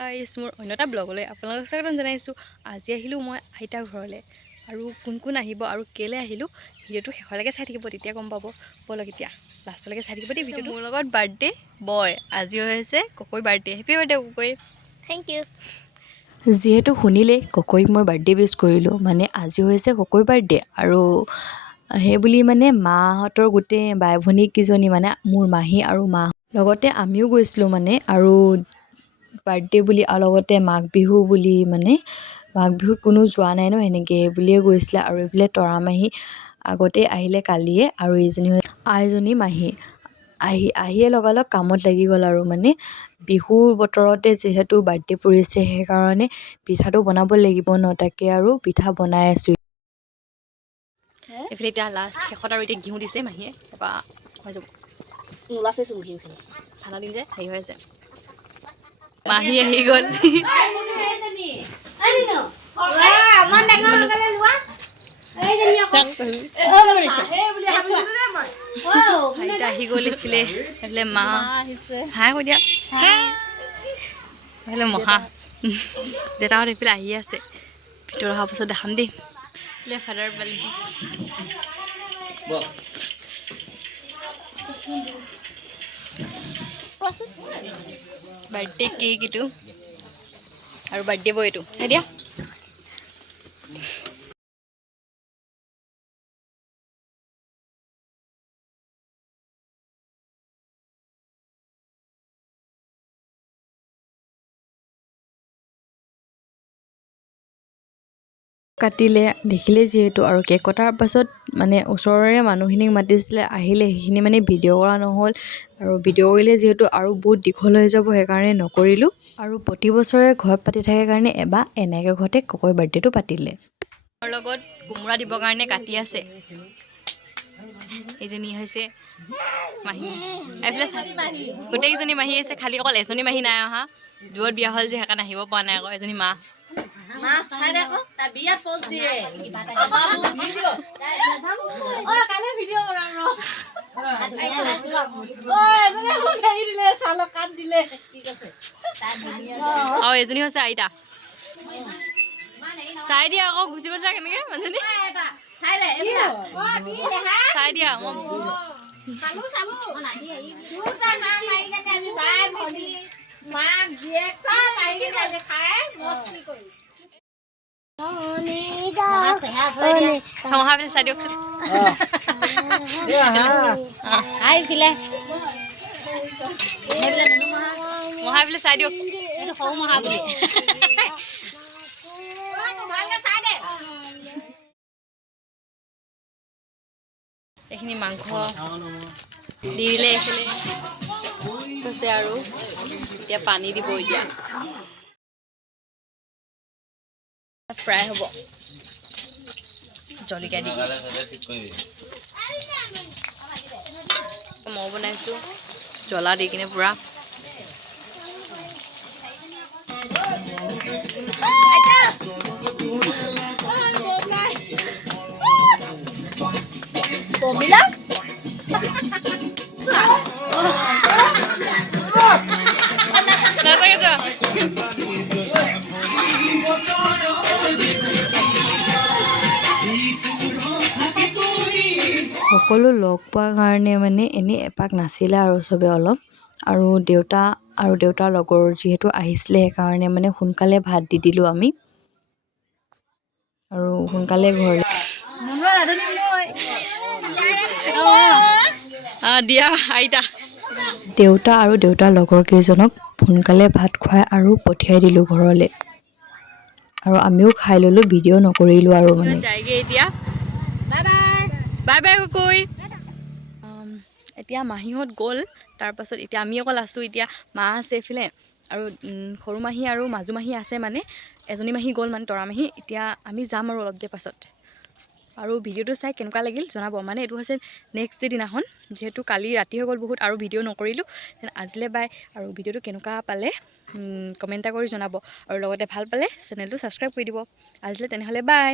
মোৰ অন্য এটা ব্লগলৈ আপোনালোকক স্বাগতম জনাইছোঁ। আজি আহিলোঁ মই আইতাৰ ঘৰলৈ আৰু কোন কোন আহিব আৰু কেলৈ আহিলোঁ ভিডিঅ'টো শেষলৈকে চাই থাকিব, তেতিয়া গম পাব। ব'লক এতিয়া লাষ্টলৈকে চাই থাকিব দেই ভিডিঅ'টো। মোৰ লগত বাৰ্থডে বয় আজি হৈছে kokoi birthday. Happy birthday kokoi। Thank you. যিহেতু শুনিলে kokoi মই বাৰ্থডে উইছ কৰিলোঁ, মানে আজি হৈছে kokoi বাৰ্থডে আৰু সেই বুলি মানে মাহঁতৰ গোটেই বাই ভনীকেইজনী মানে মোৰ মাহী আৰু মা লগতে আমিও গৈছিলোঁ মানে আৰু বাৰ্থডে বুলি আৰু লগতে মাঘ বিহু বুলি মানে মাঘ বিহুত কোনো যোৱা নাই ন, সেনেকৈ বুলিয়ে গৈছিলে। আৰু এইফালে তৰা মাহী আগতে আহিলে কালিয়ে আৰু এইজনী আইজনী মাহী আহিয়ে লগালগ কামত লাগি গ'ল আৰু মানে বিহুৰ বতৰতে যিহেতু বাৰ্থডে পৰিছে সেইকাৰণে পিঠাটো বনাব লাগিব ন, তাকে আৰু পিঠা বনাই আছোঁ। এইফালে এতিয়া লাষ্ট শেষত আৰু এতিয়া ঘিউ দিছে মাহীয়ে, তাৰপৰা হৈ যাব। নোলাইছেচোন ঘিউখিনি, ঠাণ্ডা দিন যে হেৰি হৈ আছে। মাহী আহি গ'ল। আহি গ'ল এইফালে, এইফালে মা হাই কৈ দিয়া, এইফালে মহা দেউতাহঁত এইফালে আহি আছে। ভিতৰত অহাৰ পাছত দেখাম দেই। এইফালে ফাদাৰ বালি বাৰ্থডে কেক এইটো আৰু বাৰ্থডে বয় এইটো দিয়া। কাটিলে দেখিলে যিহেতু আৰু কেক কটাৰ পাছত মানে ওচৰৰে মানুহখিনিক মাতিছিলে, আহিলে সেইখিনি মানে ভিডিঅ' কৰা নহ'ল আৰু ভিডিঅ' কৰিলে যিহেতু আৰু বহুত দীঘল হৈ যাব সেইকাৰণে নকৰিলোঁ। আৰু প্ৰতি বছৰে ঘৰত পাতি থাকে কাৰণে এবাৰ এনেকৈ ঘৰতে kokoi বাৰ্থডেটো পাতিলে। মোৰ লগত কোমোৰা দিবৰ কাৰণে কাটি আছে এইজনী হৈছে মাহী। এইফালে গোটেইকেইজনী মাহী আছে, খালি অকল এজনী মাহী নাই অহা, দূৰত বিয়া হ'ল যে সেইকাৰণে আহিব পৰা নাই। আকৌ এজনী মা আৰু এজনী হৈছে আইতা। চাই দিয়া আকৌ গুচি গ'ল যা কেনেকে মানুহজনী চাই দিয়া। মহা পিনে চাই দিয়কচোন। মহা পিনে চাই দিয়ক, সৰু মহা বুলি। এইখিনি মাংস দি দিলে এইফালে হৈছে আৰু এতিয়া পানী দিব। এতিয়া ফ্ৰাই হ'ব জলকীয়া দি। মই বনাইছোঁ জ্বলা দি কিনে পুৰা। সকলো লগ পোৱাৰ কাৰণে মানে এনেই এপাক নাছিলে আৰু চবে অলপ, আৰু দেউতাৰ লগৰ যিহেতু আহিছিলে সেইকাৰণে মানে সোনকালে ভাত দি দিলোঁ আমি আৰু সোনকালে ঘৰলৈ দিয়া। আইতা দেউতা আৰু দেউতাৰ লগৰ কেইজনক সোনকালে ভাত খুৱাই আৰু পঠিয়াই দিলোঁ ঘৰলৈ, আৰু আমিও খাই ল'লোঁ, ভিডিঅ' নকৰিলোঁ আৰু মানে যায়গৈ এতিয়া। Bye bye kokoi। এতিয়া মাহীহঁত গ'ল, তাৰপাছত এতিয়া আমি অকল আছোঁ। এতিয়া মা আছে এইফালে আৰু সৰু মাহী আৰু মাজু মাহী আছে, মানে এজনী মাহী গ'ল মানে তৰা মাহী। এতিয়া আমি যাম আৰু অলপ দেৰি পাছত। আৰু ভিডিঅ'টো চাই কেনেকুৱা লাগিল জনাব। মানে এইটো হৈছে নেক্সট দিনাখন, যিহেতু কালি ৰাতি হৈ গ'ল বহুত আৰু ভিডিঅ' নকৰিলোঁ। আজিলৈ বাই, আৰু ভিডিঅ'টো কেনেকুৱা পালে কমেণ্ট এটা কৰি জনাব, আৰু লগতে ভাল পালে চেনেলটো ছাবস্ক্ৰাইব কৰি দিব। আজিলৈ তেনেহ'লে বাই।